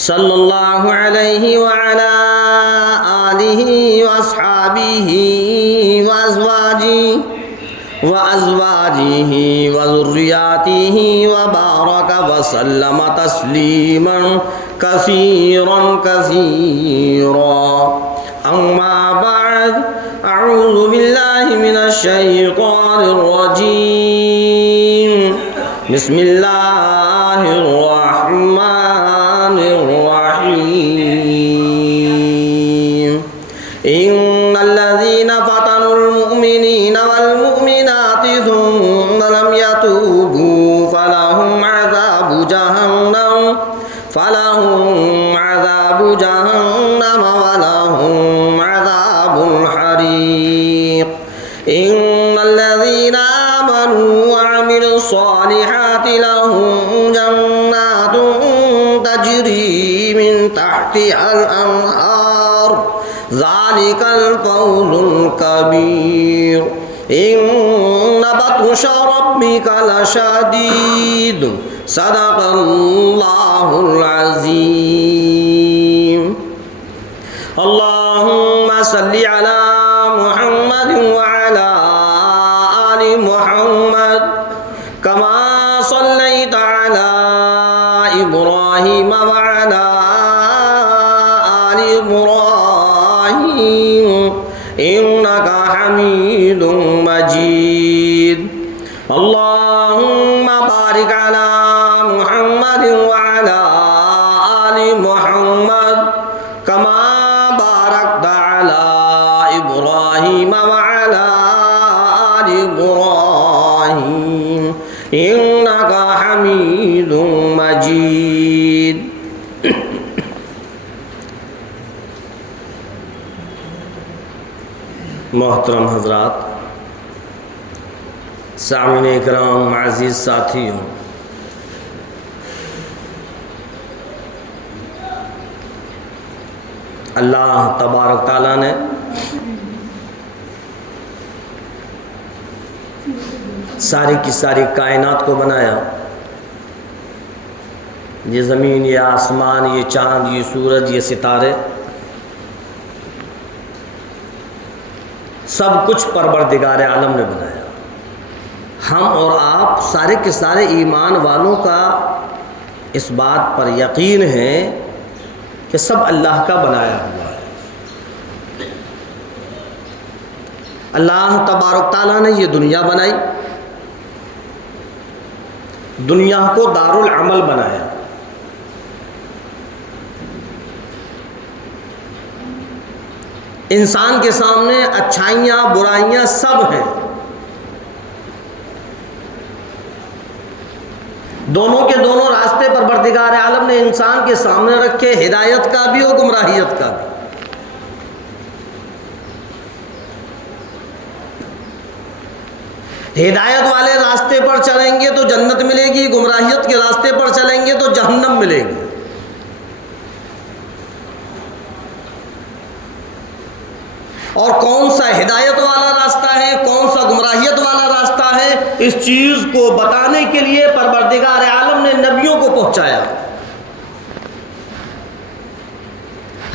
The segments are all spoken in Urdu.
صلی اللہ علیہ وعلا آلہ واصحابہ وازواجہ وذریاتہ وبارک وسلم تسلیما کثیرا کثیرا اما بعد اعوذ باللہ من الشیطان الرجیم بسم اللہ الرحمن الرحیم ان الذین فتنوا المؤمنین والمؤمنات ثم لم يتوبوا فلهم عذاب جہنم ولهم عذاب الحریق ان الذین آمنوا وعملوا الصالحات لهم جنات تجری من تحتها الانہار ذلك الفوز الكبير إن بطش ربك لشديد صدق الله العظيم اللهم صل على محمد وعلى آل محمد كما صليت على إبراهيم وعلى آل إبراهيم إنك حميد مجيد اللهم بارك على محمد وعلى آل محمد كما باركت على إبراهيم وعلى آل إبراهيم إنك حميد مجيد محترم حضرات، سامعین اکرام، عزیز ساتھیوں، اللہ تبارک تعالیٰ نے ساری کی ساری کائنات کو بنایا۔ یہ زمین، یہ آسمان، یہ چاند، یہ سورج، یہ ستارے، سب کچھ پروردگار عالم نے بنایا۔ ہم اور آپ سارے کے سارے ایمان والوں کا اس بات پر یقین ہے کہ سب اللہ کا بنایا ہوا ہے۔ اللہ تبارک تعالیٰ نے یہ دنیا بنائی، دنیا کو دار العمل بنایا۔ انسان کے سامنے اچھائیاں برائیاں سب ہیں، دونوں کے دونوں راستے پروردگار عالم نے انسان کے سامنے رکھے، ہدایت کا بھی اور گمراہیت کا بھی۔ ہدایت والے راستے پر چلیں گے تو جنت ملے گی، گمراہیت کے راستے پر چلیں گے تو جہنم ملے گی۔ اور کون سا ہدایت والا راستہ ہے، کون سا گمراہیت والا راستہ ہے، اس چیز کو بتانے کے لیے پروردگار عالم نے نبیوں کو پہنچایا۔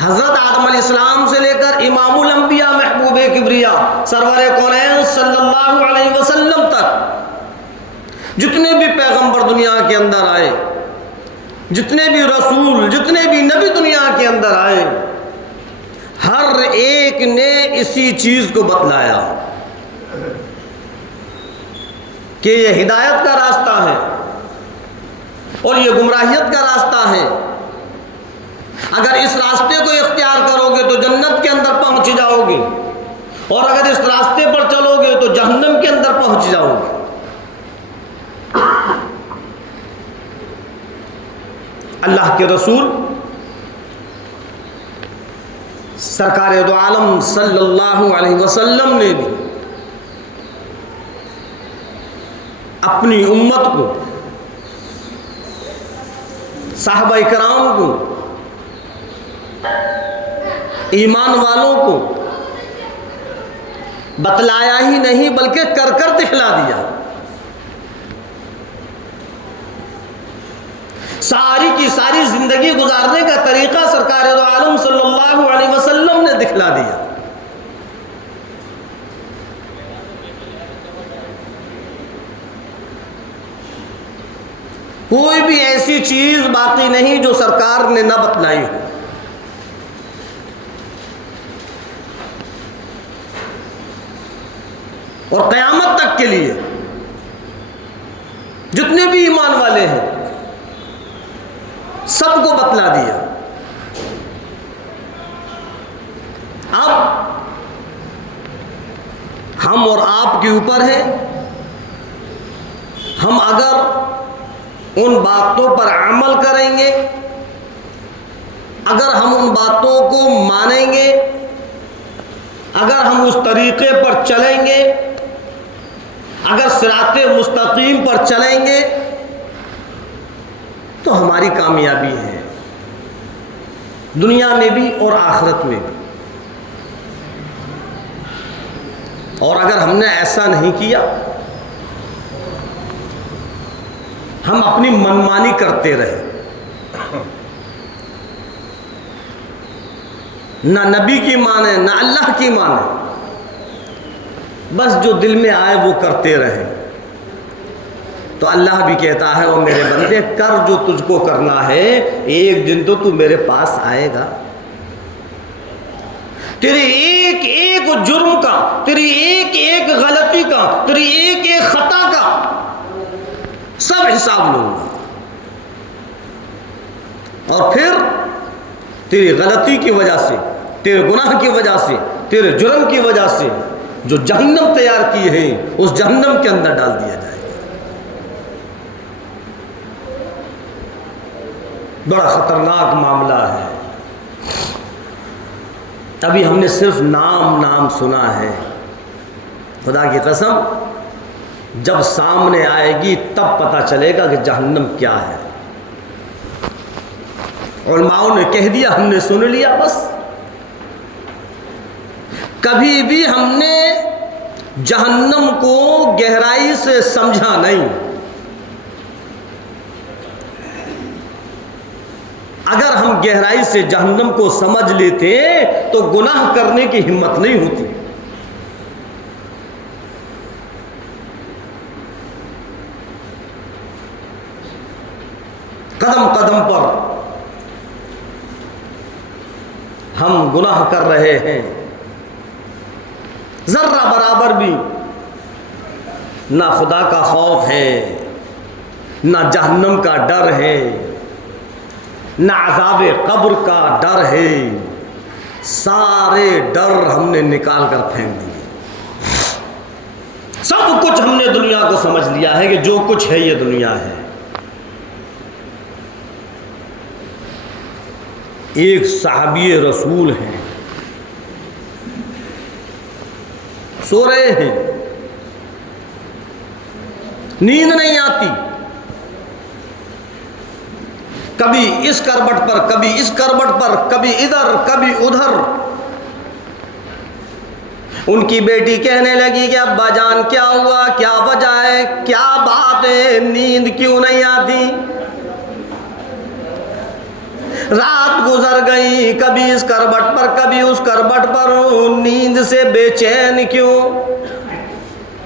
حضرت آدم علیہ السلام سے لے کر امام الانبیاء محبوب کبریا سرور کونین صلی اللہ علیہ وسلم تک جتنے بھی پیغمبر دنیا کے اندر آئے، جتنے بھی رسول، جتنے بھی نبی دنیا کے اندر آئے، ہر ایک نے اسی چیز کو بتلایا کہ یہ ہدایت کا راستہ ہے اور یہ گمراہیت کا راستہ ہے۔ اگر اس راستے کو اختیار کرو گے تو جنت کے اندر پہنچ جاؤ گے، اور اگر اس راستے پر چلو گے تو جہنم کے اندر پہنچ جاؤ گے۔ اللہ کے رسول سرکار دو عالم صلی اللہ علیہ وسلم نے بھی اپنی امت کو، صحابہ کرام کو، ایمان والوں کو بتلایا ہی نہیں بلکہ کر کر دکھلا دیا۔ ساری کی ساری زندگی گزارنے کا طریقہ سرکار دو عالم صلی اللہ علیہ وسلم نے دکھلا دیا. کوئی بھی ایسی چیز باقی نہیں جو سرکار نے نہ بتلائی ہو. اور قیامت تک کے لیے جتنے بھی ایمان والے ہیں سب کو بتلا دیا. اب ہم اور آپ کے اوپر ہے، ہم اگر ان باتوں پر عمل کریں گے، اگر ہم ان باتوں کو مانیں گے، اگر ہم اس طریقے پر چلیں گے، اگر صراط مستقیم پر چلیں گے تو ہماری کامیابی ہے، دنیا میں بھی اور آخرت میں بھی. اور اگر ہم نے ایسا نہیں کیا، ہم اپنی منمانی کرتے رہے، نہ نبی کی مانے نہ اللہ کی مانے، بس جو دل میں آئے وہ کرتے رہے، تو اللہ بھی کہتا ہے او میرے بندے کر جو تجھ کو کرنا ہے، ایک دن تو میرے پاس آئے گا. تیرے ایک ایک جرم کا، تیری ایک ایک غلطی کا، تیری ایک ایک خطا کا سب حساب لوں گا. اور پھر تیری غلطی کی وجہ سے، تیرے گناہ کی وجہ سے، تیرے جرم کی وجہ سے جو جہنم تیار کی ہے اس جہنم کے اندر ڈال دیا جائے گا. بڑا خطرناک معاملہ ہے. ابھی ہم نے صرف نام سنا ہے. خدا کی قسم جب سامنے آئے گی تب پتہ چلے گا کہ جہنم کیا ہے. علماؤں نے کہہ دیا، ہم نے سن لیا، بس. کبھی بھی ہم نے جہنم کو گہرائی سے سمجھا نہیں. اگر ہم گہرائی سے جہنم کو سمجھ لیتے تو گناہ کرنے کی ہمت نہیں ہوتی. قدم قدم پر ہم گناہ کر رہے ہیں، ذرہ برابر بھی نہ خدا کا خوف ہے، نہ جہنم کا ڈر ہے، نہ عذاب قبر کا ڈر ہے. سارے ڈر ہم نے نکال کر پھینک دیے. سب کچھ ہم نے دنیا کو سمجھ لیا ہے کہ جو کچھ ہے یہ دنیا ہے. ایک صحابی رسول ہیں، سو رہے ہیں، نیند نہیں آتی، کبھی اس کروٹ پر، کبھی اس کروٹ پر، کبھی ادھر کبھی ادھر. ان کی بیٹی کہنے لگی کہ ابا جان کیا ہوا، کیا وجہ ہے، کیا بات ہے، نیند کیوں نہیں آتی؟ رات گزر گئی، کبھی اس کروٹ پر کبھی اس کروٹ پر، نیند سے بے چین کیوں،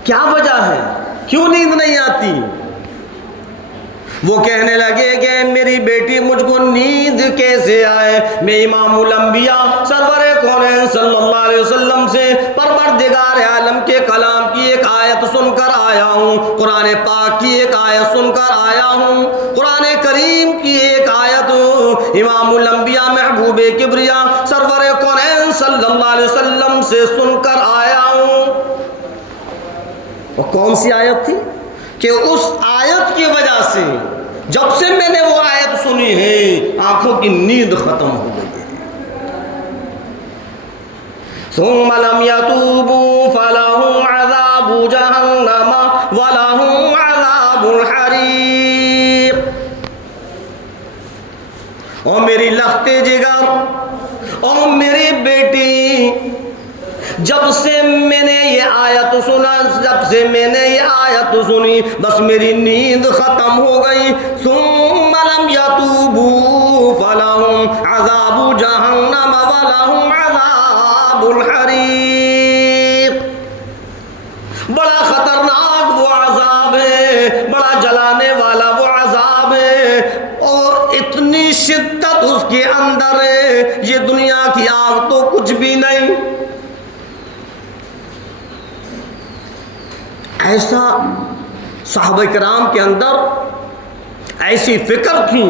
کیا وجہ ہے، کیوں نیند نہیں آتی؟ وہ کہنے لگے کہ میری بیٹی مجھ کو نیند کیسے آئے، میں امام الانبیاء سرور کونین صلی اللہ علیہ وسلم سے پروردگار عالم کے کلام کی ایک آیت سن کر آیا ہوں، قرآن پاک کی ایک آیت سن کر آیا ہوں، قرآن کریم کی ایک آیت امام الانبیاء محبوب کبریا سرور کونین صلی اللہ علیہ وسلم سے سن کر آیا ہوں. وہ کون سی آیت تھی کہ اس آیت کی وجہ سے جب سے میں نے وہ آیت سنی ہے آنکھوں کی نیند ختم ہو گئی ہے. ثم لم يتوبوا فلهم عذاب جہنم ولهم عذاب الحریق. او میری لخت جگر، او میری بیٹی، جب سے میں نے یہ آیت سنا، جب سے میں نے یہ آیت سنی، بس میری نیند ختم ہو گئی. ثم لم يتوبوا فلهم عذاب جهنم ولهم عذاب الحريق. بڑا خطرناک وہ عذاب ہے، بڑا جلانے والا وہ عذاب ہے، اور اتنی شدت اس کے اندر ہے، یہ دنیا کی آگ تو کچھ بھی نہیں. ایسا صحابہ کرام کے اندر ایسی فکر تھی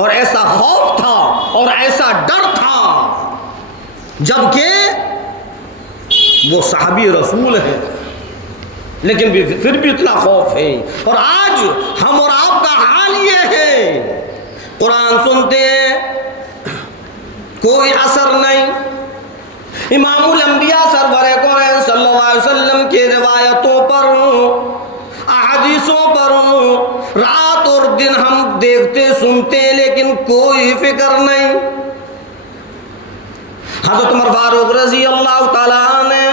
اور ایسا خوف تھا اور ایسا ڈر تھا، جبکہ وہ صحابی رسول ہے لیکن پھر بھی اتنا خوف ہے. اور آج ہم اور آپ کا حال یہ ہے، قرآن سنتے ہیں کوئی اثر نہیں. امام الانبیاء سرور کونین صلی اللہ علیہ وسلم کی روایتوں پر، احادیثوں پر رات اور دن ہم دیکھتے سنتے لیکن کوئی فکر نہیں. حضرت عمر فاروق رضی اللہ تعالیٰ نے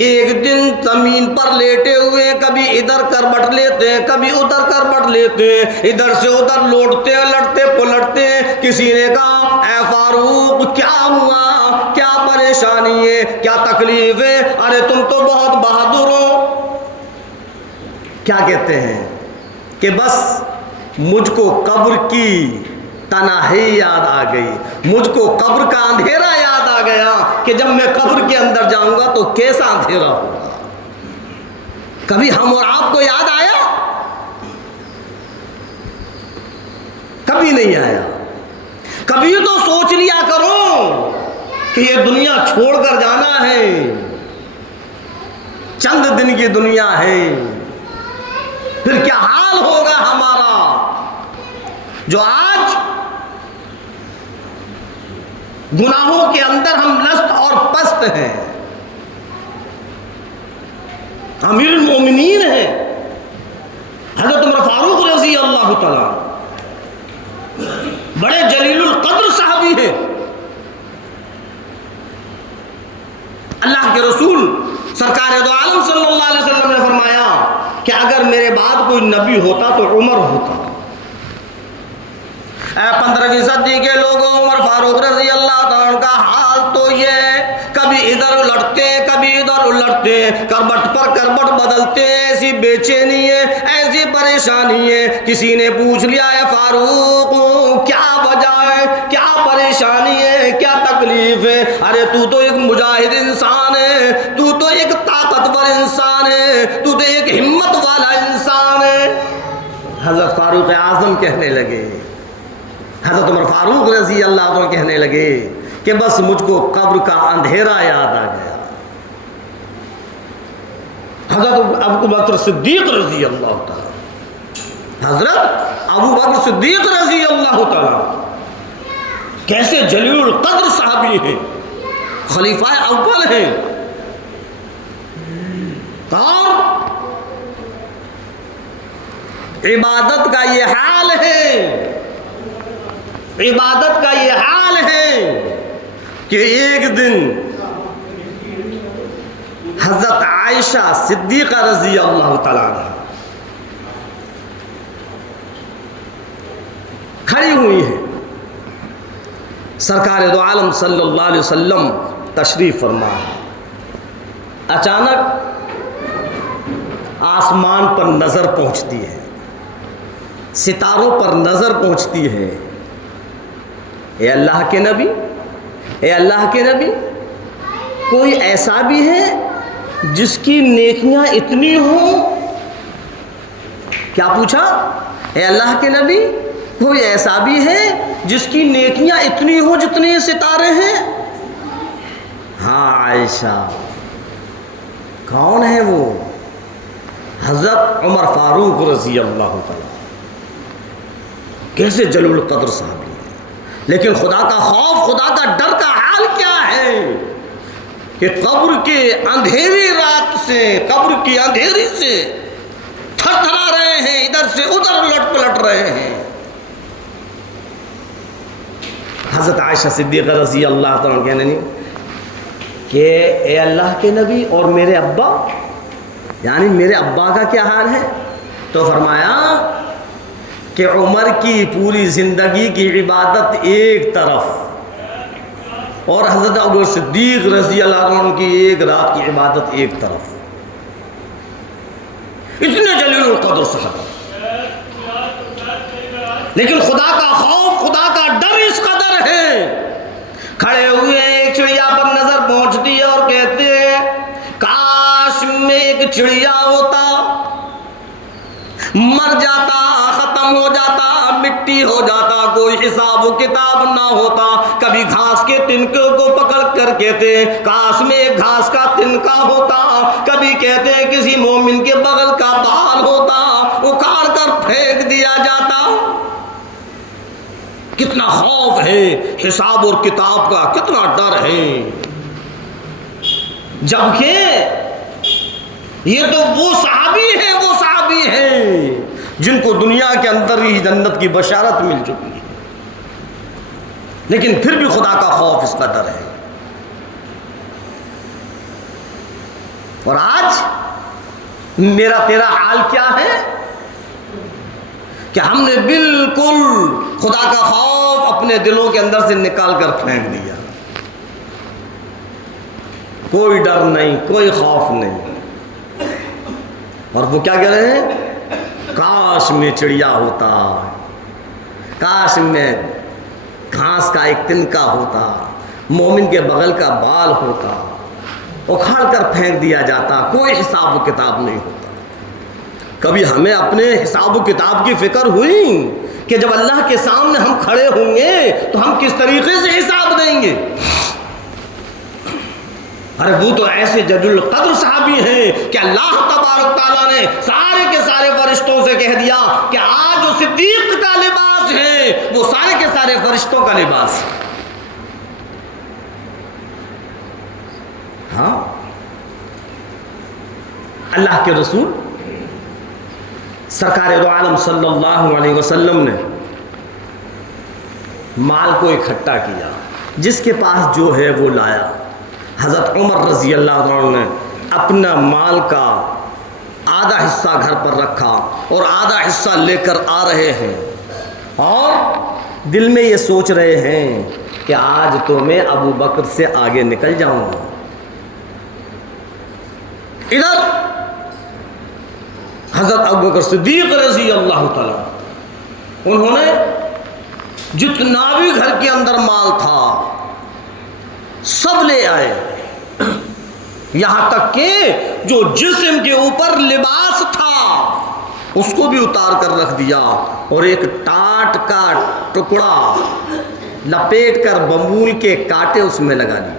ایک دن زمین پر لیٹے ہوئے کبھی ادھر کربٹ لیتے کبھی ادھر کربٹ لیتے، ادھر سے ادھر لوٹتے لٹتے پلٹتے. کسی نے کہا اے فاروق کیا ہوا، کیا پریشانی ہے، کیا تکلیف ہے؟ ارے تم تو بہت بہادر ہو. کیا کہتے ہیں کہ بس مجھ کو قبر کی تنہائی یاد آ گئی، مجھ کو قبر کا اندھیرا یاد آ گیا کہ جب میں قبر کے اندر جاؤں گا تو کیسا اندھیرا ہوگا. کبھی ہم اور آپ کو یاد آیا؟ کبھی نہیں آیا. کبھی تو سوچ لیا کرو کہ یہ دنیا چھوڑ کر جانا ہے، چند دن کی دنیا ہے، پھر کیا حال ہوگا ہمارا. جو آج گناہوں کے اندر ہم لست اور پست ہیں، امیر المومنین ہیں حضرت عمر فاروق رضی اللہ تعالیٰ، بڑے جلیل القدر صحابی ہیں. اللہ کے رسول سرکار دو عالم صلی اللہ علیہ وسلم نے فرمایا کہ اگر میرے بعد کوئی نبی ہوتا تو عمر ہوتا. اے 15ویں صدی کے لوگوں، عمر فاروق رضی اللہ تعالیٰ کا حال تو یہ ہے، کبھی ادھر الٹتے کبھی ادھر الٹتے، کربٹ پر کربٹ بدلتے. ایسی بے چینی ہے، ایسی پریشانی ہے. کسی نے پوچھ لیا ہے فاروق کیا وجہ ہے، کیا پریشانی ہے، کیا تکلیف ہے؟ ارے تو تو ایک مجاہد انسان ہے، تو تو ایک طاقتور انسان ہے، تو تو ایک ہمت والا انسان ہے. حضرت فاروق اعظم کہنے لگے، حضرت عمر فاروق رضی اللہ عنہ کہنے لگے کہ بس مجھ کو قبر کا اندھیرا یاد آ گیا. حضرت ابو بکر صدیق رضی اللہ تعالیٰ، حضرت ابو بکر صدیق رضی اللہ تعالیٰ کیسے جلیل القدر صحابی ہیں، خلیفہ اول ہیں، اور عبادت کا یہ حال ہے، عبادت کا یہ حال ہے کہ ایک دن حضرت عائشہ صدیقہ رضی اللہ تعالیٰ عنہ کھڑی ہوئی ہیں، سرکار دو عالم صلی اللہ علیہ وسلم تشریف فرما. اچانک آسمان پر نظر پہنچتی ہے، ستاروں پر نظر پہنچتی ہے. اے اللہ کے نبی، اے اللہ کے نبی، کوئی ایسا بھی ہے جس کی نیکیاں اتنی ہوں؟ کیا پوچھا؟ اے اللہ کے نبی، کوئی ایسا بھی ہے جس کی نیکیاں اتنی ہوں جتنے ستارے ہیں؟ ہاں عائشہ. کون ہے وہ؟ حضرت عمر فاروق رضی اللہ تعالیٰ. کیسے جلیل القدر صاحب، لیکن خدا کا خوف، خدا کا ڈر کا حال کیا ہے کہ قبر کے اندھیری رات سے، قبر کی اندھیری سے تھر تھرا رہے ہیں، ادھر سے ادھر لٹ پلٹ رہے ہیں. حضرت عائشہ صدیقہ رضی اللہ تعالیٰ کہنے نہیں کہ اے اللہ کے نبی اور میرے ابا، یعنی میرے ابا کا کیا حال ہے؟ تو فرمایا کہ عمر کی پوری زندگی کی عبادت ایک طرف اور حضرت ابو صدیق رضی اللہ عنہ کی ایک رات کی عبادت ایک طرف. اتنے جلیل القدر صحابہ، لیکن خدا کا خوف، خدا کا ڈر اس قدر ہے. کھڑے ہوئے ایک چڑیا پر نظر پہنچتی ہے اور کہتے ہیں کاش میں ایک چڑیا ہوتا، مر جاتا، ختم ہو جاتا، مٹی ہو جاتا، کوئی حساب و کتاب نہ ہوتا. کبھی گھاس کے تنکے کو پکڑ کر کہتے ہیں کاش میں ایک گھاس کا تنکا ہوتا، کبھی کہتے ہیں کسی مومن کے بغل کا بال ہوتا، اکھاڑ کر پھینک دیا جاتا. کتنا خوف ہے حساب اور کتاب کا، کتنا ڈر ہے. جبکہ یہ تو وہ صحابی ہیں جن کو دنیا کے اندر ہی جنت کی بشارت مل چکی ہے، لیکن پھر بھی خدا کا خوف اس قدر ہے. اور آج میرا تیرا حال کیا ہے کہ ہم نے بالکل خدا کا خوف اپنے دلوں کے اندر سے نکال کر پھینک دیا. کوئی ڈر نہیں، کوئی خوف نہیں. اور وہ کیا کہہ رہے ہیں کاش میں چڑیا ہوتا، کاش میں گھاس کا ایک تنکا ہوتا، مومن کے بغل کا بال ہوتا، اکھاڑ کر پھینک دیا جاتا، کوئی حساب و کتاب نہیں ہوتا. کبھی ہمیں اپنے حساب و کتاب کی فکر ہوئی کہ جب اللہ کے سامنے ہم کھڑے ہوں گے تو ہم کس طریقے سے حساب دیں گے؟ ارے وہ تو ایسے جلیل القدر صحابی ہیں کہ اللہ تبارک تعالیٰ نے سارے کے سارے فرشتوں سے کہہ دیا کہ آج جو صدیق کا لباس ہے وہ سارے کے سارے فرشتوں کا لباس ہے. ہاں، اللہ کے رسول سرکار دو عالم صلی اللہ علیہ وسلم نے مال کو اکٹھا کیا، جس کے پاس جو ہے وہ لایا. حضرت عمر رضی اللہ عنہ نے اپنا مال کا آدھا حصہ گھر پر رکھا اور آدھا حصہ لے کر آ رہے ہیں اور دل میں یہ سوچ رہے ہیں کہ آج تو میں ابو بکر سے آگے نکل جاؤں گا. ادھر حضرت ابو بکر صدیق رضی اللہ تعالی انہوں نے جتنا بھی گھر کے اندر مال تھا سب لے آئے، یہاں تک کہ جو جسم کے اوپر لباس تھا اس کو بھی اتار کر رکھ دیا اور ایک ٹاٹ کا ٹکڑا لپیٹ کر بمبول کے کانٹے اس میں لگا دیے.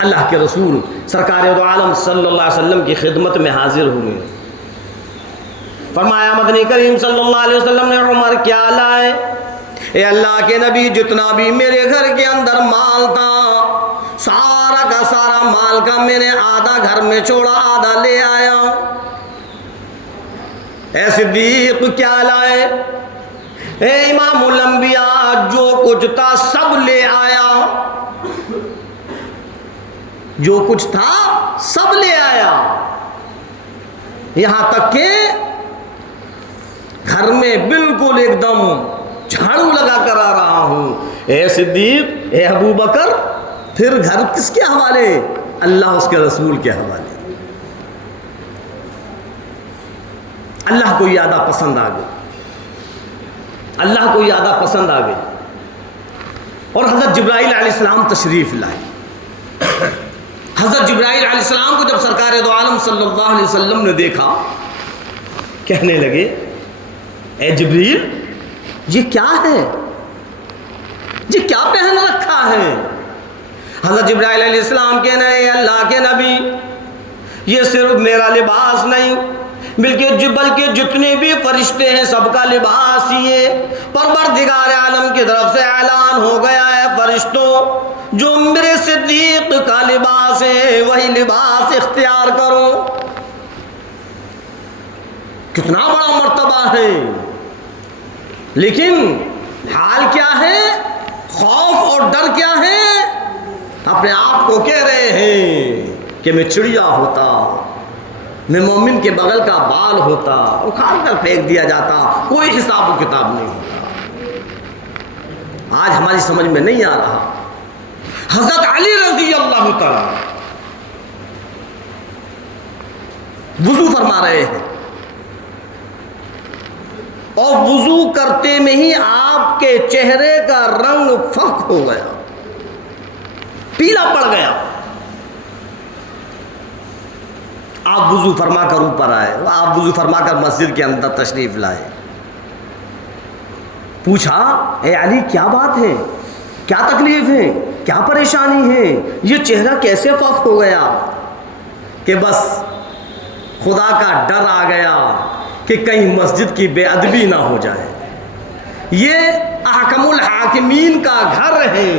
اللہ کے رسول سرکار دو عالم صلی اللہ علیہ وسلم کی خدمت میں حاضر ہوئے. فرمایا مدنی کریم صلی اللہ علیہ وسلم نے عمر کیا لائے؟ اے اللہ کے نبی جتنا بھی میرے گھر کے اندر مال تھا سارا کا سارا مال کا میں نے آدھا گھر میں چھوڑا، آدھا لے آیا. اے صدیق کیا لائے؟ اے امام الانبیاء جو کچھ تھا سب لے آیا، جو کچھ تھا سب لے آیا، یہاں تک کہ گھر میں بالکل ایک دم جھاڑو لگا کر آ رہا ہوں. اے صدیق، اے ابو بکر، پھر گھر کس کے حوالے؟ اللہ اس کے رسول کے حوالے. اللہ کو یہ عادت پسند آ گئی، اللہ کو یہ عادت پسند آ گئی. اور حضرت جبرائیل علیہ السلام تشریف لائے. حضرت جبرائیل علیہ السلام کو جب سرکار دو عالم صلی اللہ علیہ وسلم نے دیکھا کہنے لگے اے جبریل یہ کیا ہے، یہ کیا پہن رکھا ہے؟ حضرت جبرائیل علیہ السلام کہنے اے اللہ کے نبی یہ صرف میرا لباس نہیں بلکہ جتنے بھی فرشتے ہیں سب کا لباس یہ پروردگار عالم کی طرف سے اعلان ہو گیا ہے فرشتوں جو میرے صدیق کا لباس ہے وہی لباس اختیار کرو. کتنا بڑا مرتبہ ہے، لیکن حال کیا ہے؟ خوف اور ڈر کیا ہے؟ اپنے آپ کو کہہ رہے ہیں کہ میں چڑیا ہوتا، میں مومن کے بغل کا بال ہوتا اکھاڑ کر پھینک دیا جاتا، کوئی حساب و کتاب نہیں ہوتا۔ آج ہماری سمجھ میں نہیں آ رہا۔ حضرت علی رضی اللہ تعالی وضو فرما رہے ہیں اور وضو کرتے میں ہی آپ کے چہرے کا رنگ فخ ہو گیا، پیلا پڑ گیا۔ آپ وضو فرما کر اوپر آئے، آپ وضو فرما کر مسجد کے اندر تشریف لائے۔ پوچھا اے علی کیا بات ہے، کیا تکلیف ہے، کیا پریشانی ہے، یہ چہرہ کیسے فخ ہو گیا؟ کہ بس خدا کا ڈر آ گیا کہ کہیں مسجد کی بے ادبی نہ ہو جائے۔ یہ احکم الحاکمین کا گھر ہے،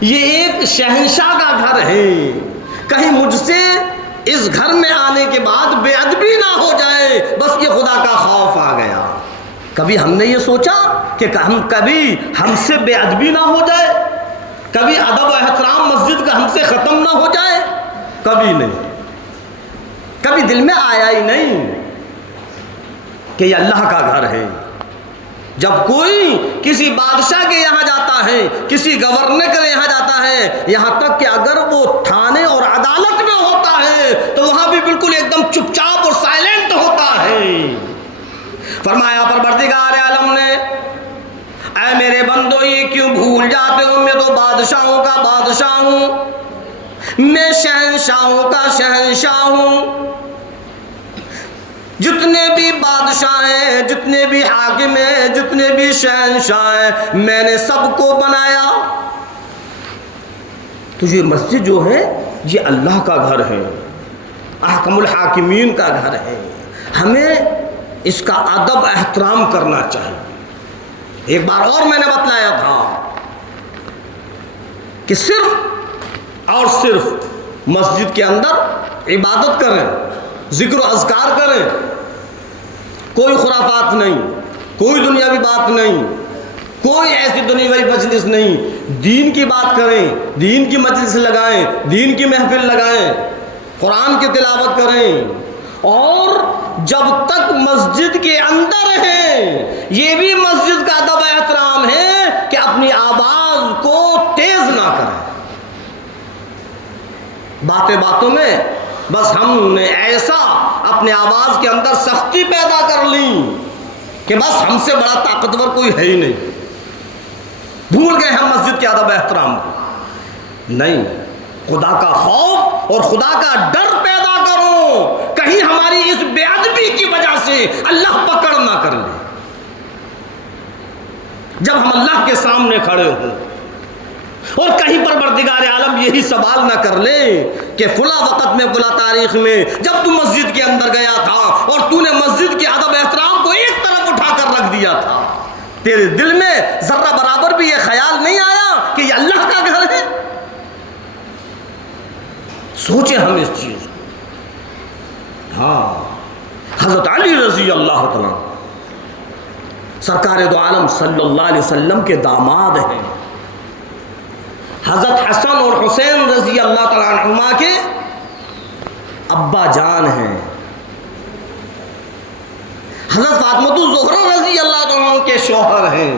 یہ ایک شہنشاہ کا گھر ہے، کہیں مجھ سے اس گھر میں آنے کے بعد بے ادبی نہ ہو جائے، بس یہ خدا کا خوف آ گیا۔ کبھی ہم نے یہ سوچا کہ کبھی ہم سے بے ادبی نہ ہو جائے، کبھی ادب و احترام مسجد کا ہم سے ختم نہ ہو جائے؟ کبھی نہیں، کبھی دل میں آیا ہی نہیں کہ یہ اللہ کا گھر ہے۔ جب کوئی کسی بادشاہ کے یہاں جاتا ہے، کسی گورنر کے یہاں جاتا ہے، یہاں تک کہ اگر وہ تھانے اور عدالت میں ہوتا ہے تو وہاں بھی بالکل ایک دم چپ چاپ اور سائلنٹ ہوتا ہے۔ فرمایا پروردگار عالم نے اے میرے بندو یہ کیوں بھول جاتے ہو، میں تو بادشاہوں کا بادشاہ ہوں، میں شہنشاہوں کا شہنشاہ ہوں۔ جتنے بھی بادشاہ ہیں، جتنے بھی حاکم ہیں، جتنے بھی شہنشاہ ہیں، میں نے سب کو بنایا۔ تو یہ مسجد جو ہے یہ اللہ کا گھر ہے، احکم الحاکمین کا گھر ہے، ہمیں اس کا ادب احترام کرنا چاہیے۔ ایک بار اور میں نے بتلایا تھا کہ صرف اور صرف مسجد کے اندر عبادت کریں، ذکر و اذکار کریں، کوئی خرافات نہیں، کوئی دنیاوی بات نہیں، کوئی ایسی دنیاوی مجلس نہیں، دین کی بات کریں، دین کی مجلس لگائیں، دین کی محفل لگائیں، قرآن کی تلاوت کریں، اور جب تک مسجد کے اندر ہیں یہ بھی مسجد کا ادب احترام ہے کہ اپنی آواز کو تیز نہ کریں۔ باتیں باتوں میں بس ہم نے ایسا اپنے آواز کے اندر سختی پیدا کر لی کہ بس ہم سے بڑا طاقتور کوئی ہے ہی نہیں، بھول گئے ہم مسجد کے ادب احترام کو۔ نہیں، خدا کا خوف اور خدا کا ڈر پیدا کرو، کہیں ہماری اس بے ادبی کی وجہ سے اللہ پکڑ نہ کر لے۔ جب ہم اللہ کے سامنے کھڑے ہوں اور کہیں پروردگار عالم یہی سوال نہ کر لے کہ فلاں وقت میں فلاں تاریخ میں جب تو مسجد کے اندر گیا تھا اور تو نے مسجد کے ادب احترام کو ایک طرف اٹھا کر رکھ دیا تھا، تیرے دل میں ذرہ برابر بھی یہ خیال نہیں آیا کہ یہ اللہ کا گھر ہے؟ سوچیں ہم اس چیز۔ ہاں، حضرت علی رضی اللہ تعالیٰ سرکار دو عالم صلی اللہ علیہ وسلم کے داماد ہیں، حضرت حسن اور حسین رضی اللہ تعالیٰ عنہما کے ابا جان ہیں، حضرت فاطمہ الزہرا رضی اللہ تعالیٰ عنہ کے شوہر ہیں،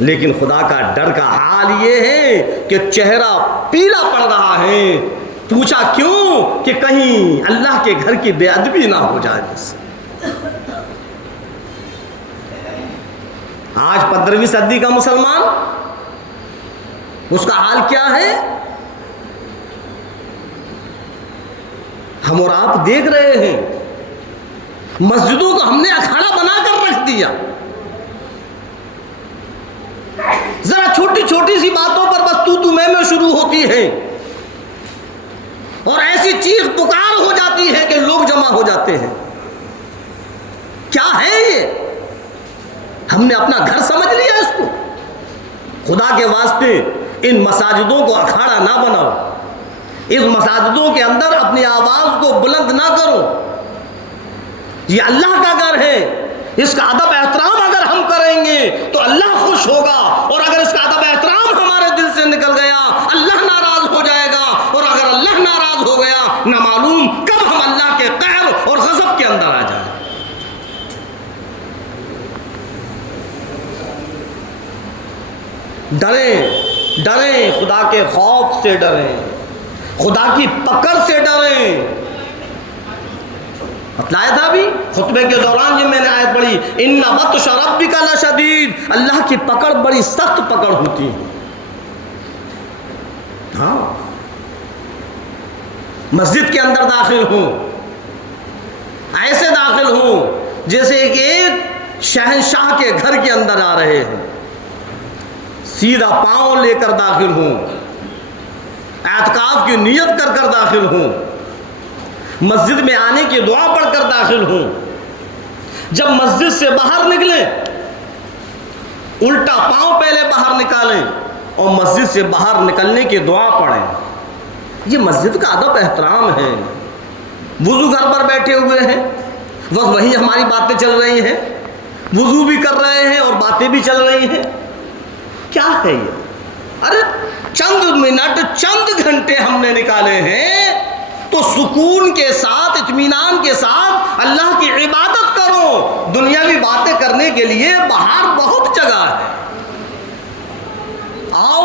لیکن خدا کا ڈر کا حال یہ ہے کہ چہرہ پیلا پڑ رہا ہے۔ پوچھا کیوں؟ کہ کہیں اللہ کے گھر کی بے ادبی نہ ہو جائے۔ آج 15ویں صدی کا مسلمان، اس کا حال کیا ہے؟ ہم اور آپ دیکھ رہے ہیں، مسجدوں کو ہم نے اکھاڑا بنا کر رکھ دیا۔ ذرا چھوٹی چھوٹی سی باتوں پر بس تو میں شروع ہوتی ہے اور ایسی چیخ پکار ہو جاتی ہے کہ لوگ جمع ہو جاتے ہیں۔ کیا ہے یہ؟ ہم نے اپنا گھر سمجھ لیا اس کو۔ خدا کے واسطے ان مساجدوں کو اکھاڑا نہ بناؤ، اس مساجدوں کے اندر اپنی آواز کو بلند نہ کرو۔ یہ اللہ کا گھر ہے، اس کا ادب احترام اگر ہم کریں گے تو اللہ خوش ہوگا، اور اگر اس کا ادب احترام ہمارے دل سے نکل گیا اللہ ناراض ہو جائے گا، اور اگر اللہ ناراض ہو گیا نہ معلوم ڈریں ڈریں، خدا کے خوف سے ڈریں، خدا کی پکڑ سے ڈریں۔ بتلایا تھا ابھی خطبے کے دوران جب میں نے آیت پڑھی ان بطش ربک لشدید، اللہ کی پکڑ بڑی سخت پکڑ ہوتی ہے۔ ہاں، مسجد کے اندر داخل ہوں، ایسے داخل ہوں جیسے کہ ایک شہنشاہ کے گھر کے اندر آ رہے ہیں، سیدھا پاؤں لے کر داخل ہوں، اعتکاف کی نیت کر کر داخل ہوں، مسجد میں آنے کی دعا پڑھ کر داخل ہوں۔ جب مسجد سے باہر نکلیں الٹا پاؤں پہلے باہر نکالیں اور مسجد سے باہر نکلنے کی دعا پڑھیں۔ یہ مسجد کا ادب احترام ہے۔ وضو گھر پر بیٹھے ہوئے ہیں، بس وہی ہماری باتیں چل رہی ہیں، وضو بھی کر رہے ہیں اور باتیں بھی چل رہی ہیں، کیا ہے یہ؟ ارے چند منٹ چند گھنٹے ہم نے نکالے ہیں تو سکون کے ساتھ اطمینان کے ساتھ اللہ کی عبادت کرو۔ دنیاوی باتیں کرنے کے لیے باہر بہت جگہ ہے۔ آؤ،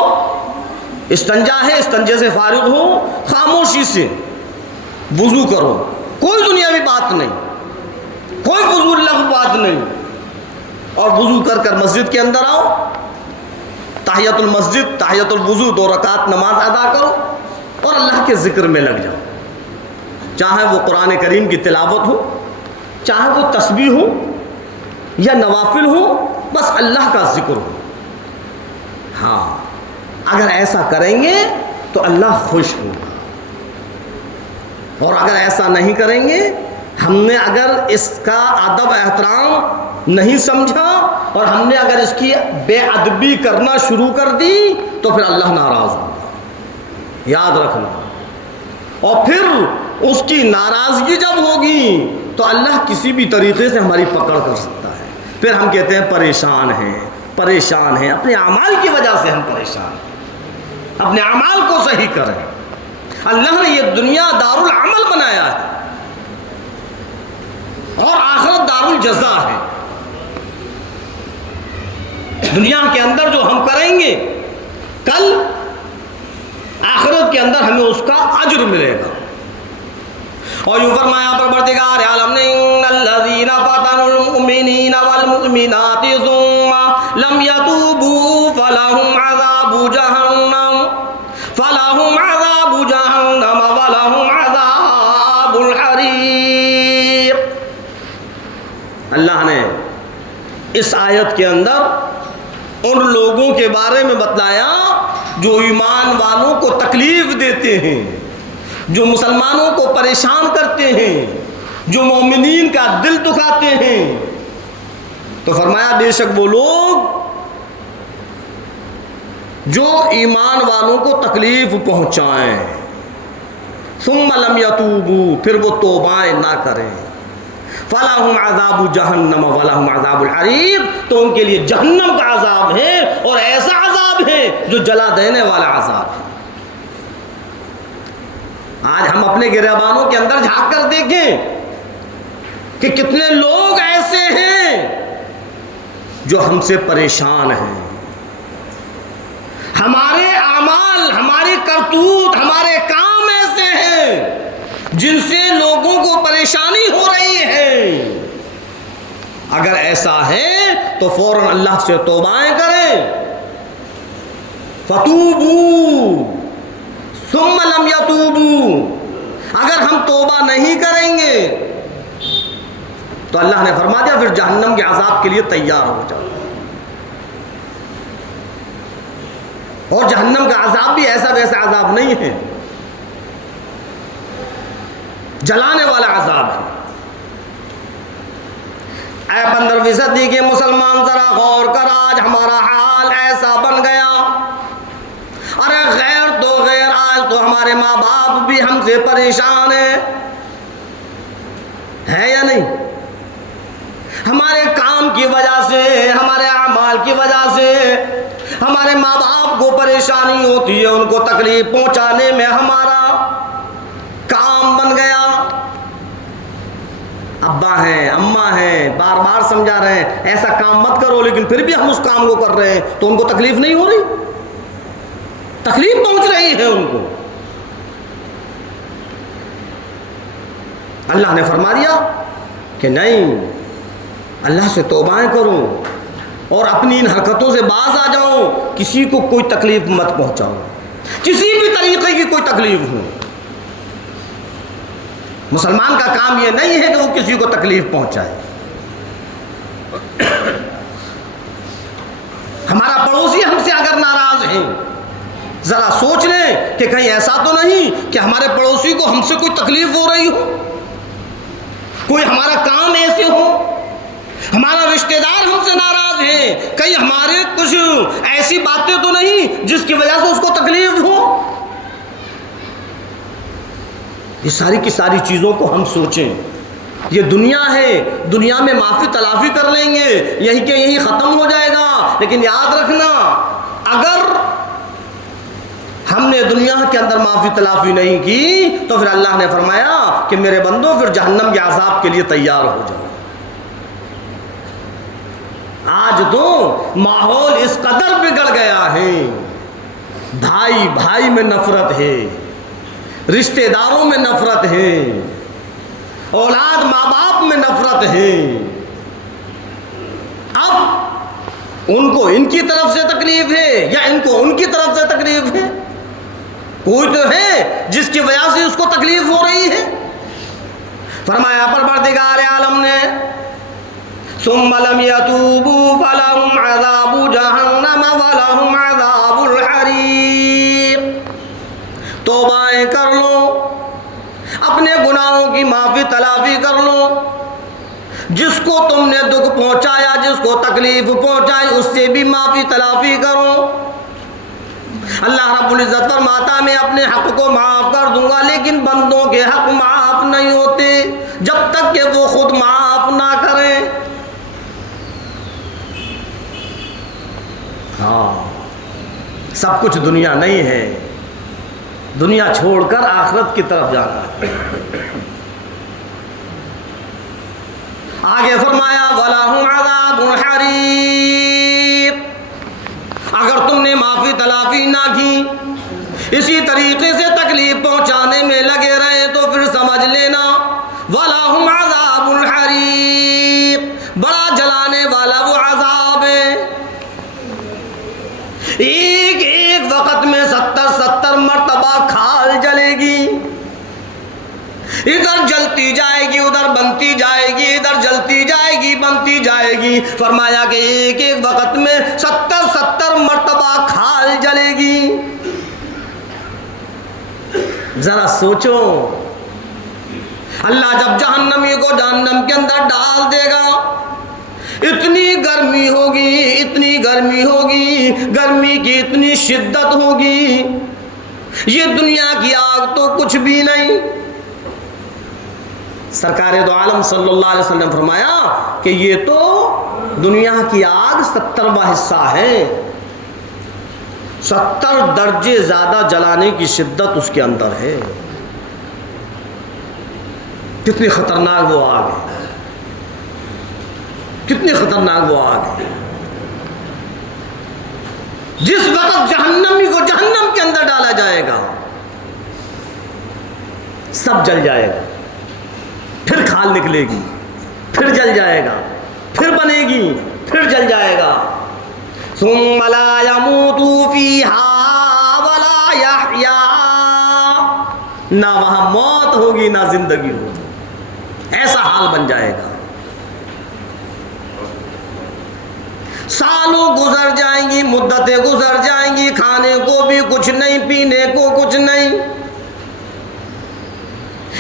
استنجا ہے، استنجے سے فارغ ہو، خاموشی سے وضو کرو، کوئی دنیاوی بات نہیں، کوئی فضول لغو بات نہیں، اور وضو کر کر مسجد کے اندر آؤ، تحیت المسجد تحیت الوضو 2 رکعت نماز ادا کرو اور اللہ کے ذکر میں لگ جاؤ، چاہے وہ قرآن کریم کی تلاوت ہو، چاہے وہ تسبیح ہو یا نوافل ہو، بس اللہ کا ذکر ہو۔ ہاں، اگر ایسا کریں گے تو اللہ خوش ہوگا، اور اگر ایسا نہیں کریں گے، ہم نے اگر اس کا ادب احترام نہیں سمجھا اور ہم نے اگر اس کی بے ادبی کرنا شروع کر دی تو پھر اللہ ناراض ہوگا، یاد رکھنا۔ اور پھر اس کی ناراضگی جب ہوگی تو اللہ کسی بھی طریقے سے ہماری پکڑ کر سکتا ہے، پھر ہم کہتے ہیں پریشان ہیں پریشان ہیں، اپنے اعمال کی وجہ سے ہم پریشان ہیں، اپنے اعمال کو صحیح کریں۔ اللہ نے یہ دنیا دار العمل بنایا ہے اور آخرت دار الجزا ہے۔ دنیا کے اندر جو ہم کریں گے کل آخرت کے اندر ہمیں اس کا اجر ملے گا۔ اور یوں فرمایا پروردگار عالم نے ان الذین فتنوا المؤمنین والمؤمنات ثم لم يتوبوا فلهم عذاب جہنم ولهم عذاب الحریق۔ اللہ نے اس آیت کے اندر ان لوگوں کے بارے میں بتلایا جو ایمان والوں کو تکلیف دیتے ہیں، جو مسلمانوں کو پریشان کرتے ہیں، جو مومنین کا دل دکھاتے ہیں۔ تو فرمایا بے شک وہ لوگ جو ایمان والوں کو تکلیف پہنچائیں، ثم لم یتوبوا، پھر وہ توبہ نہ کریں، فلہم عذاب جہنم ولہم عذاب الحریق، تو ان کے لیے جہنم کا عذاب ہے اور ایسا عذاب ہے جو جلا دینے والا عذاب ہے۔ آج ہم اپنے گریبانوں کے اندر جھانک کر دیکھیں کہ کتنے لوگ ایسے ہیں جو ہم سے پریشان ہیں، ہمارے اعمال، ہمارے کرتوت، ہمارے کام ایسے ہیں جن سے لوگوں کو پریشانی ہو رہی ہے۔ اگر ایسا ہے تو فوراً اللہ سے توبائیں کریں، فتوبوا ثم لم یتوبوا، اگر ہم توبہ نہیں کریں گے تو اللہ نے فرما دیا پھر جہنم کے عذاب کے لیے تیار ہو جاؤ۔ اور جہنم کا عذاب بھی ایسا ویسا عذاب نہیں ہے، جلانے والا عذاب ہے۔ اے 15ویں صدی کے مسلمان ذرا غور کر، آج ہمارا حال ایسا بن گیا، ارے غیر تو غیر، آج تو ہمارے ماں باپ بھی ہم سے پریشان ہیں، ہے یا نہیں؟ ہمارے کام کی وجہ سے، ہمارے اعمال کی وجہ سے ہمارے ماں باپ کو پریشانی ہوتی ہے، ان کو تکلیف پہنچانے میں ہمارا کام بن گیا۔ ابا ہیں اماں ہیں بار بار سمجھا رہے ہیں ایسا کام مت کرو، لیکن پھر بھی ہم اس کام کو کر رہے ہیں، تو ان کو تکلیف نہیں ہو رہی؟ تکلیف پہنچ رہی ہے ان کو۔ اللہ نے فرما دیا کہ نہیں، اللہ سے توبائیں کرو اور اپنی ان حرکتوں سے باز آ جاؤ، کسی کو کوئی تکلیف مت پہنچاؤ، کسی بھی طریقے کی کوئی تکلیف ہو۔ مسلمان کا کام یہ نہیں ہے کہ وہ کسی کو تکلیف پہنچائے۔ ہمارا پڑوسی ہم سے اگر ناراض ہیں، ذرا سوچ لیں کہ کہیں ایسا تو نہیں کہ ہمارے پڑوسی کو ہم سے کوئی تکلیف ہو رہی ہو، کوئی ہمارا کام ایسے ہو، ہمارا رشتہ دار ہم سے ناراض ہے، کہیں ہمارے کچھ ایسی باتیں تو نہیں جس کی وجہ سے اس کو تکلیف ہو۔ یہ ساری کی ساری چیزوں کو ہم سوچیں۔ یہ دنیا ہے، دنیا میں معافی تلافی کر لیں گے، یہی کہ یہی ختم ہو جائے گا، لیکن یاد رکھنا اگر ہم نے دنیا کے اندر معافی تلافی نہیں کی تو پھر اللہ نے فرمایا کہ میرے بندو پھر جہنم کے عذاب کے لیے تیار ہو جاؤ۔ آج تو ماحول اس قدر بگڑ گیا ہے، بھائی بھائی میں نفرت ہے، رشتہ داروں میں نفرت ہے، اولاد ماں باپ میں نفرت ہے۔ اب ان کو ان کی طرف سے تکلیف ہے یا ان کو ان کی طرف سے تکلیف ہے؟ کوئی تو ہے جس کی وجہ سے اس کو تکلیف ہو رہی ہے۔ فرمایا پروردگار عالم نے ثم لم يتوبوا فلهم عذاب جہنم ولهم عذاب الحریق۔ توبائیں کر لو، اپنے گناہوں کی معافی تلافی کر لو، جس کو تم نے دکھ پہنچایا، جس کو تکلیف پہنچائی، اس سے بھی معافی تلافی کرو۔ اللہ رب العزت فرماتا میں اپنے حق کو معاف کر دوں گا، لیکن بندوں کے حق معاف نہیں ہوتے جب تک کہ وہ خود معاف نہ کریں۔ ہاں، سب کچھ دنیا نہیں ہے، دنیا چھوڑ کر آخرت کی طرف جانا ہے۔ آگے فرمایا وَلَهُمْ عَذَابٌ حَرِيقٌ۔ اگر تم نے معافی تلافی نہ کی، اسی طریقے سے تکلیف پہنچانے میں لگے رہے، تو پھر سمجھ لینا وَلَهُمْ عَذَابٌ حَرِيقٌ، بڑا جلانے والا وہ عذاب ہے۔ ایک ایک وقت میں 70 مرتبہ کھال جلے گی، ادھر جلتی جائے گی ادھر بنتی جائے گی، ادھر جلتی جائے گی بنتی جائے گی۔ فرمایا کہ ایک ایک وقت میں 70 مرتبہ کھال جلے گی۔ ذرا سوچو، اللہ جب جہنمی کو جہنم کے اندر ڈال دے گا، اتنی گرمی ہوگی، اتنی گرمی ہوگی، گرمی کی اتنی شدت ہوگی، یہ دنیا کی آگ تو کچھ بھی نہیں۔ سرکار دو عالم صلی اللہ علیہ وسلم نے فرمایا کہ یہ تو دنیا کی آگ 70واں حصہ ہے، 70 درجے زیادہ جلانے کی شدت اس کے اندر ہے۔ کتنی خطرناک وہ آگ ہے، کتنی خطرناک وہ آگ ہے۔ جس وقت جہنمی کو جہنم کے اندر ڈالا جائے گا، سب جل جائے گا، پھر کھال نکلے گی، پھر جل جائے گا، پھر بنے گی، پھر جل جائے گا۔ ثم لا يموت فيها ولا يحيا، نہ وہاں موت ہوگی نہ زندگی ہوگی، ایسا حال بن جائے گا۔ سالوں گزر جائیں گی، مدتیں گزر جائیں گی، کھانے کو بھی کچھ نہیں، پینے کو کچھ نہیں۔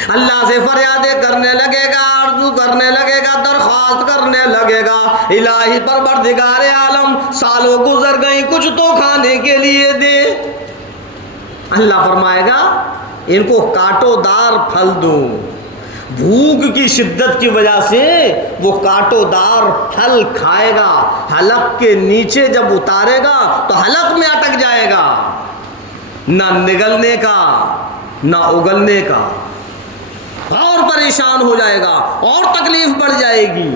اللہ سے فریادیں کرنے لگے گا، آرزو کرنے لگے گا، درخواست کرنے لگے گا، الہی پروردگار عالم سالوں گزر گئیں، کچھ تو کھانے کے لیے دے۔ اللہ فرمائے گا ان کو کانٹوں دار پھل دوں۔ بھوک کی شدت کی وجہ سے وہ کانٹوں دار پھل کھائے گا، حلق کے نیچے جب اتارے گا تو حلق میں اٹک جائے گا، نہ نگلنے کا نہ اگلنے کا۔ اور پریشان ہو جائے گا اور تکلیف بڑھ جائے گی.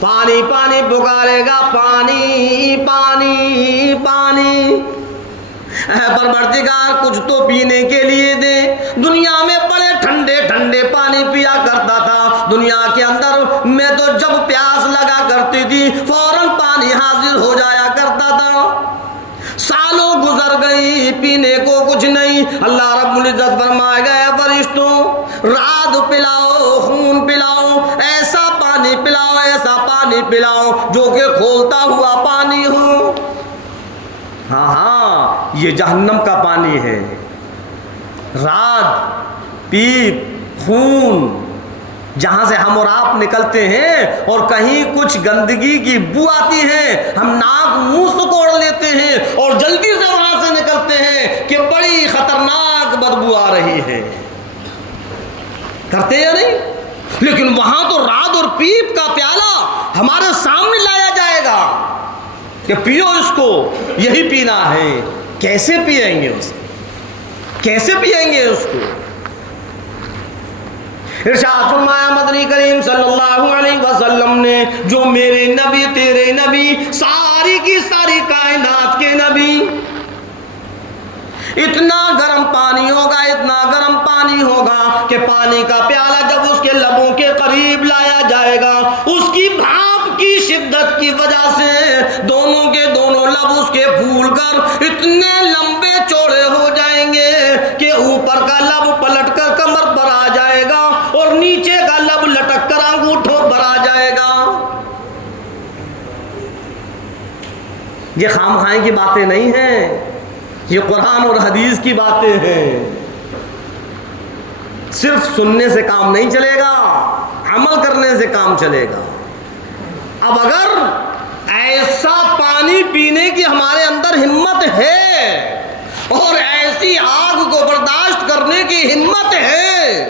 پانی پانی پکارے گا, پانی پانی پانی. اے پروردگار کچھ تو پینے کے لیے دے. دنیا میں بڑے ٹھنڈے ٹھنڈے پانی پیا کرتا تھا. دنیا کے اندر میں تو جب پیاس لگا کرتی تھی فوراً پانی حاضر ہو جایا کرتا تھا. سالوں گزر گئی پینے کو کچھ نہیں. اللہ رب العزت فرمائے گئے فرشتوں رات پلاؤ, خون پلاؤ, ایسا پانی پلاؤ, ایسا پانی پلاؤ جو کہ کھولتا ہوا پانی ہو. ہاں ہاں یہ جہنم کا پانی ہے. رات پیپ خون جہاں سے ہم اور آپ نکلتے ہیں اور کہیں کچھ گندگی کی بو آتی ہے ہم ناک منہ سکوڑ لیتے ہیں اور جلدی سے وہاں سے نکلتے ہیں کہ بڑی خطرناک بدبو آ رہی ہے. کرتے یا نہیں؟ لیکن وہاں تو رات اور پیپ کا پیالہ ہمارے سامنے لایا جائے گا کہ پیو اس کو, یہی پینا ہے. کیسے پیئیں گے اس کو, کیسے پیئیں گے اس کو؟ ارشاد فرمایا مدنی کریم صلی اللہ علیہ وسلم نے جو میرے نبی تیرے نبی ساری کی ساری کائنات کے نبی, اتنا گرم پانی ہوگا, اتنا گرم پانی ہوگا کہ پانی کا پیالہ جب اس کے لبوں کے قریب لایا جائے گا اس کی بھاپ کی شدت کی وجہ سے دونوں کے دونوں لب اس کے پھول کر اتنے لمبے چوڑے ہو جائیں گے کہ اوپر کا لب پلٹ کر کمر پر آ جائے گا اور نیچے کا لب لٹک کر انگوٹھوں پر آ جائے گا. یہ خام خائیں کی باتیں نہیں ہیں, یہ قرآن اور حدیث کی باتیں ہیں. صرف سننے سے کام نہیں چلے گا, عمل کرنے سے کام چلے گا. اب اگر ایسا پانی پینے کی ہمارے اندر ہمت ہے اور ایسی آگ کو برداشت کرنے کی ہمت ہے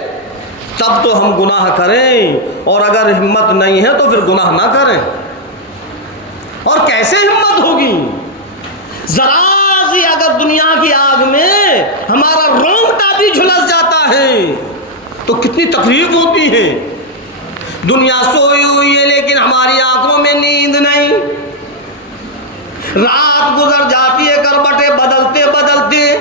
تب تو ہم گناہ کریں, اور اگر ہمت نہیں ہے تو پھر گناہ نہ کریں. اور کیسے ہمت ہوگی؟ ذرا سی اگر دنیا کی آگ میں ہمارا رونگٹا بھی جھلس جاتا ہے تو کتنی تکلیف ہوتی ہے. دنیا سوئی ہوئی ہے لیکن ہماری آنکھوں میں نیند نہیں. رات گزر جاتی ہے کربٹیں بدلتے بدلتے,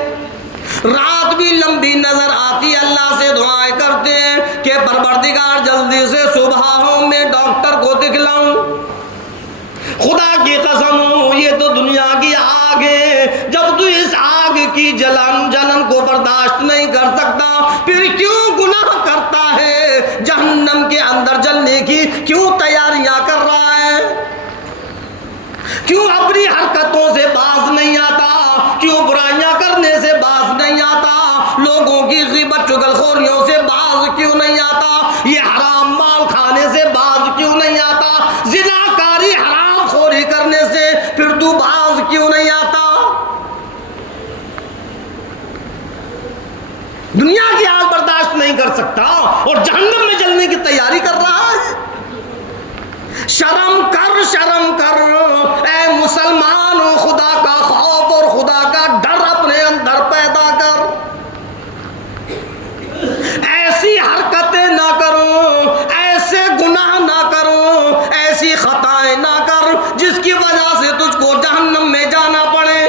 رات بھی لمبی نظر آتی ہے. اللہ سے دعائیں کرتے ہیں کہ پروردگار جلدی سے صبح ہو, میں ڈاکٹر کو دکھلاؤں. خدا کی قسم یہ تو دنیا کی آگ ہے. جب تو اس آگ کی جلن کو برداشت نہیں کر سکتا پھر کیوں گناہ کرتا ہے؟ جہنم کے اندر جلنے کی کیوں تیاریاں کر رہا ہے؟ کیوں اپنی حرکتوں سے باز نہیں آتا؟ کیوں برائیاں کرنے سے باز نہیں آتا؟ لوگوں کی غیبت چغلخوریوں سے باز کیوں نہیں آتا؟ یہ حرام مال کھانے سے باز کیوں نہیں آتا؟ زناکاری حرام خوری کرنے سے پھر تو باز کیوں نہیں آتا؟ دنیا کی آگ برداشت نہیں کر سکتا اور جہنم میں جلنے کی تیاری کر رہا ہے. شرم کر, شرم کر اے مسلمان, خدا کا خوف اور خدا کا ڈر اپنے اندر پیدا کر. ایسی حرکتیں نہ کرو, ایسے گناہ نہ کرو, ایسی خطائیں نہ کر جس کی وجہ سے تجھ کو جہنم میں جانا پڑے.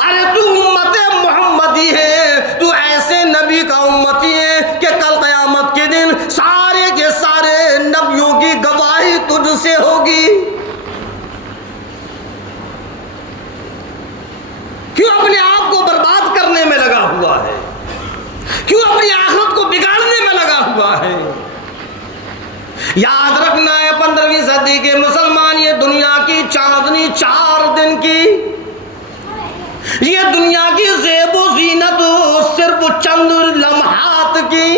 ارے تو امت محمدی ہے, تو ایسے نبی کا امتی ہے کہ کل قیامت کے دن سارے کے سارے نبیوں کی گواہی تجھ سے ہوگی. کیوں اپنے آپ کو برباد کرنے میں لگا ہوا ہے؟ کیوں اپنی آخرت کو بگاڑنے میں لگا ہوا ہے؟ یاد رکھنا ہے 15ویں صدی کے مسلمان, یہ دنیا کی چاندنی 4 دن کی, یہ دنیا کی زیب و زینت صرف چند لمحات کی,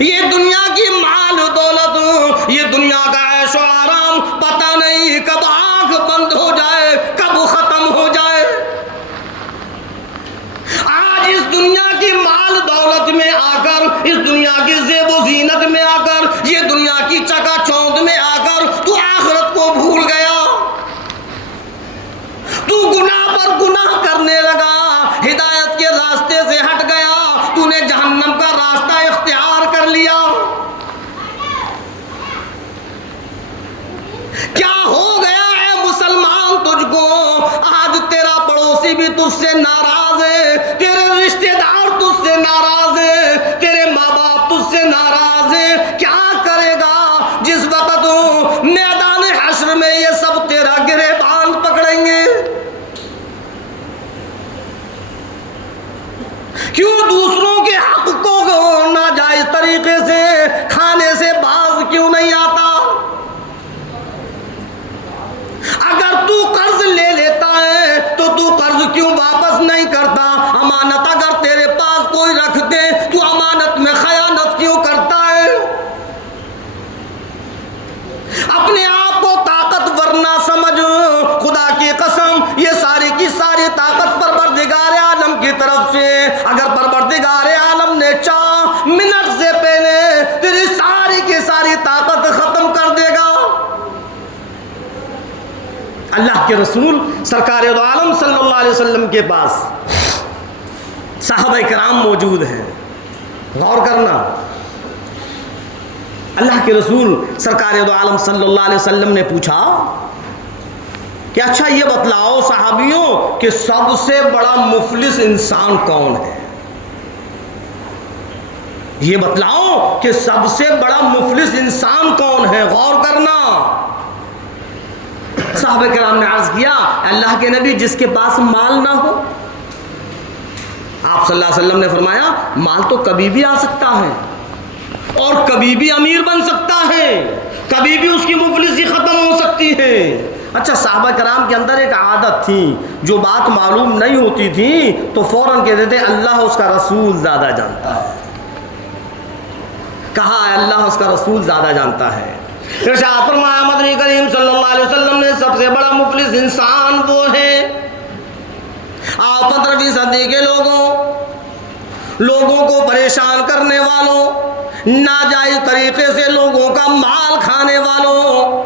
یہ دنیا کی مال و دولت, یہ دنیا کا عیش و آرام پتہ نہیں کب آنکھ بند ہو جائے, کب ختم ہو جائے. آج اس دنیا کی مال دولت میں آ کر, اس دنیا کی زیب و زینت میں آ کر, یہ دنیا کی چکا چوند میں آ کر تو آخرت کو بھول گیا, تو گناہ پر گناہ کرنے لگا, ہدایت کے راستے سے ہٹ گیا. کیا ہو گیا اے مسلمان تجھ کو؟ آج تیرا پڑوسی بھی تجھ سے ناراض ہے، تیرے رشتہ دار تجھ سے ناراض ہے، تیرے ماں باپ تجھ سے ناراض ہے، کیا کرے گا جس وقت میدان حشر میں یہ سب تیرا گریبان پکڑیں گے؟ کیوں دوسروں کے حق کو ناجائز طریقے سے کھانے سے باز کیوں نہیں آتا؟ اگر تو قرض لے لیتا ہے تو قرض کیوں واپس نہیں کرتا؟ امانت اگر تیرے پاس کوئی رکھ دے تو امانت میں خیانت کیوں کرتا ہے؟ اپنے آپ کو طاقتور نہ سمجھ، خدا کی قسم یہ ساری کی ساری طاقت پروردگار عالم کی طرف سے، اگر پروردگار عالم نے چاہ منٹ سے پہلے تیری ساری کی ساری طاقت ختم کر دے گا۔ اللہ کے رسول سرکار دو عالم صلی اللہ علیہ وسلم کے پاس صحابہ کرام موجود ہیں، غور کرنا۔ اللہ کے رسول سرکار دو عالم صلی اللہ علیہ وسلم نے پوچھا کہ اچھا یہ بتلاؤ صحابیوں کہ سب سے بڑا مفلس انسان کون ہے؟ یہ بتلاؤ کہ سب سے بڑا مفلس انسان کون ہے؟ غور کرنا۔ صحابہ کرام نے عرض کیا اللہ کے نبی جس کے پاس مال نہ ہو۔ آپ صلی اللہ علیہ وسلم نے فرمایا مال تو کبھی بھی آ سکتا ہے اور کبھی بھی امیر بن سکتا ہے، کبھی بھی اس کی مفلسی ختم ہو سکتی ہے۔ اچھا صحابہ کرام کے اندر ایک عادت تھی، جو بات معلوم نہیں ہوتی تھی تو فوراً کہتے تھے اللہ اس کا رسول زیادہ جانتا ہے۔ کہا ہے اللہ اس کا رسول زیادہ جانتا ہے۔ ارشاد فرمایا مدنی کریم صلی اللہ علیہ وسلم نے سب سے بڑا مفلس انسان وہ ہے آپ 15ویں صدی کے لوگوں کو پریشان کرنے والوں، ناجائز طریقے سے لوگوں کا مال کھانے والوں،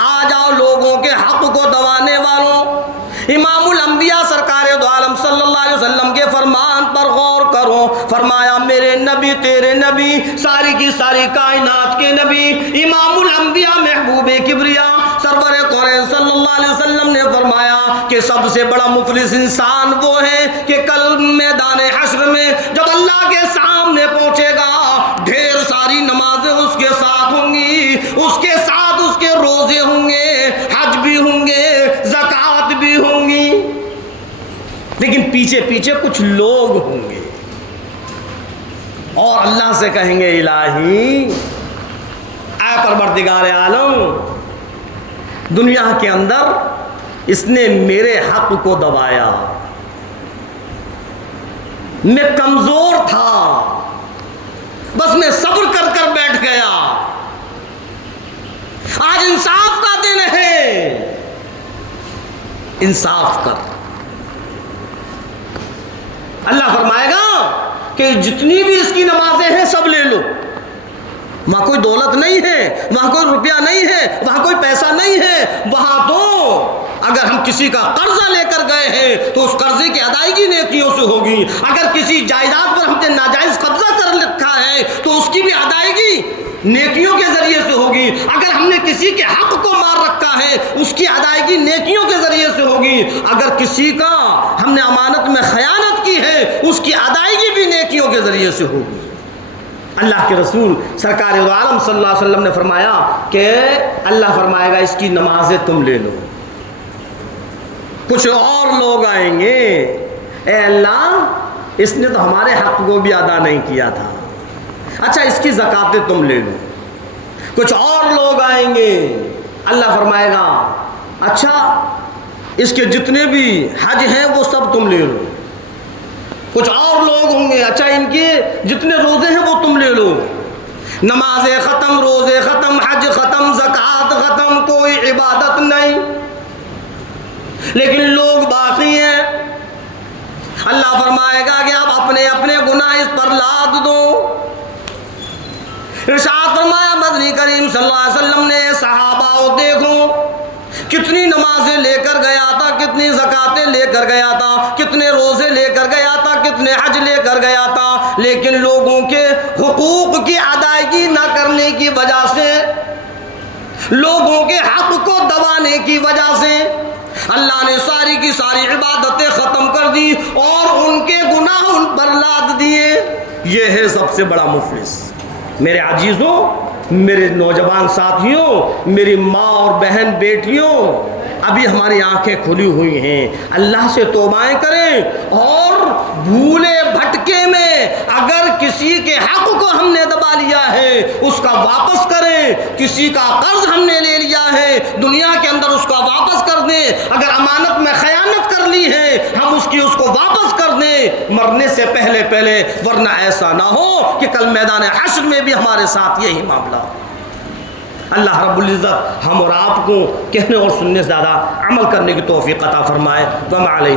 آ جاؤ لوگوں کے حق کو دبانے والوں۔ امام الانبیاء سرکار دو عالم صلی اللہ علیہ وسلم کے فرمان پر غور کرو، فرمایا میرے نبی تیرے نبی ساری کی ساری کائنات کے نبی امام الانبیاء محبوب کبریا سرور قرآن صلی اللہ علیہ وسلم نے فرمایا کہ سب سے بڑا مفلس انسان وہ ہے کہ کل میدان حشر میں جب اللہ کے سامنے پہنچے گا، ڈھیر ساری نمازیں اس کے ساتھ ہوں گی، اس کے ساتھ اس کے روزے ہوں گے، حج بھی ہوں گے، زکوٰۃ بھی ہوں گی، لیکن پیچھے پیچھے کچھ لوگ ہوں گے اور اللہ سے کہیں گے الہی اے پروردگار عالم دنیا کے اندر اس نے میرے حق کو دبایا، میں کمزور تھا بس میں صبر کر کر بیٹھ گیا، آج انصاف کا دن ہے، انصاف کر۔ اللہ فرمائے گا کہ جتنی بھی اس کی نمازیں ہیں سب لے لو، وہاں کوئی دولت نہیں ہے، وہاں کوئی روپیہ نہیں ہے، وہاں کوئی پیسہ نہیں ہے، وہاں تو اگر ہم کسی کا قرضہ لے کر گئے ہیں تو اس قرضے کی ادائیگی نیکیوں سے ہوگی، اگر کسی جائیداد پر ہم نے ناجائز قبضہ کر رکھا ہے تو اس کی بھی ادائیگی نیکیوں کے ذریعے سے ہوگی، اگر ہم نے کسی کے حق کو مار رکھا ہے اس کی ادائیگی نیکیوں کے ذریعے سے ہوگی، اگر کسی کا ہم نے امانت میں خیانت کی ہے اس کی ادائیگی بھی نیکیوں کے ذریعے سے ہوگی۔ اللہ کے رسول سرکار دو عالم صلی اللہ علیہ وسلم نے فرمایا کہ اللہ فرمائے گا اس کی نمازیں تم لے لو، کچھ اور لوگ آئیں گے اے اللہ اس نے تو ہمارے حق کو بھی ادا نہیں کیا تھا، اچھا اس کی زکاتیں تم لے لو، کچھ اور لوگ آئیں گے اللہ فرمائے گا اچھا اس کے جتنے بھی حج ہیں وہ سب تم لے لو، کچھ اور لوگ ہوں گے اچھا ان کے جتنے روزے ہیں وہ تم لے لو، نمازیں ختم، روزے ختم، حج ختم، زکوٰۃ ختم، کوئی عبادت نہیں، لیکن لوگ باقی ہیں۔ اللہ فرمائے گا کہ آپ اپنے اپنے گناہ اس پر لاد دو۔ ارشاد فرمایا مدنی کریم صلی اللہ علیہ وسلم نے صحابہ دیکھو کتنی نمازیں لے کر گیا تھا، کتنی زکاتیں لے کر گیا تھا، کتنے روزے لے کر گیا تھا، کتنے حج لے کر گیا تھا، لیکن لوگوں کے حقوق کی ادائیگی نہ کرنے کی وجہ سے لوگوں کے حق کو دبانے کی وجہ سے اللہ نے ساری کی ساری عبادتیں ختم کر دی اور ان کے گناہ ان پر لاد دیے. یہ ہے سب سے بڑا مفلس. میرے عزیزوں، میرے نوجوان ساتھیوں، میری ماں اور بہن بیٹیوں، ابھی ہماری آنکھیں کھلی ہوئی ہیں. اللہ سے توبائیں کریں اور بھولے بھٹکے میں اگر کسی کے حق کو ہم نے دبا لیا ہے اس کا واپس کریں. کسی کا قرض ہم نے لے لیا ہے دنیا کے اندر اس کا واپس کر دیں. اگر امانت میں خیانت کر لی ہے ہم اس کو واپس کر دیں مرنے سے پہلے، ورنہ ایسا نہ ہو کہ کل میدان حشر میں بھی ہمارے ساتھ یہی معاملہ ہو. اللہ رب العزت ہم اور آپ کو کہنے اور سننے سے زیادہ عمل کرنے کی توفیق عطا فرمائے. وما علینا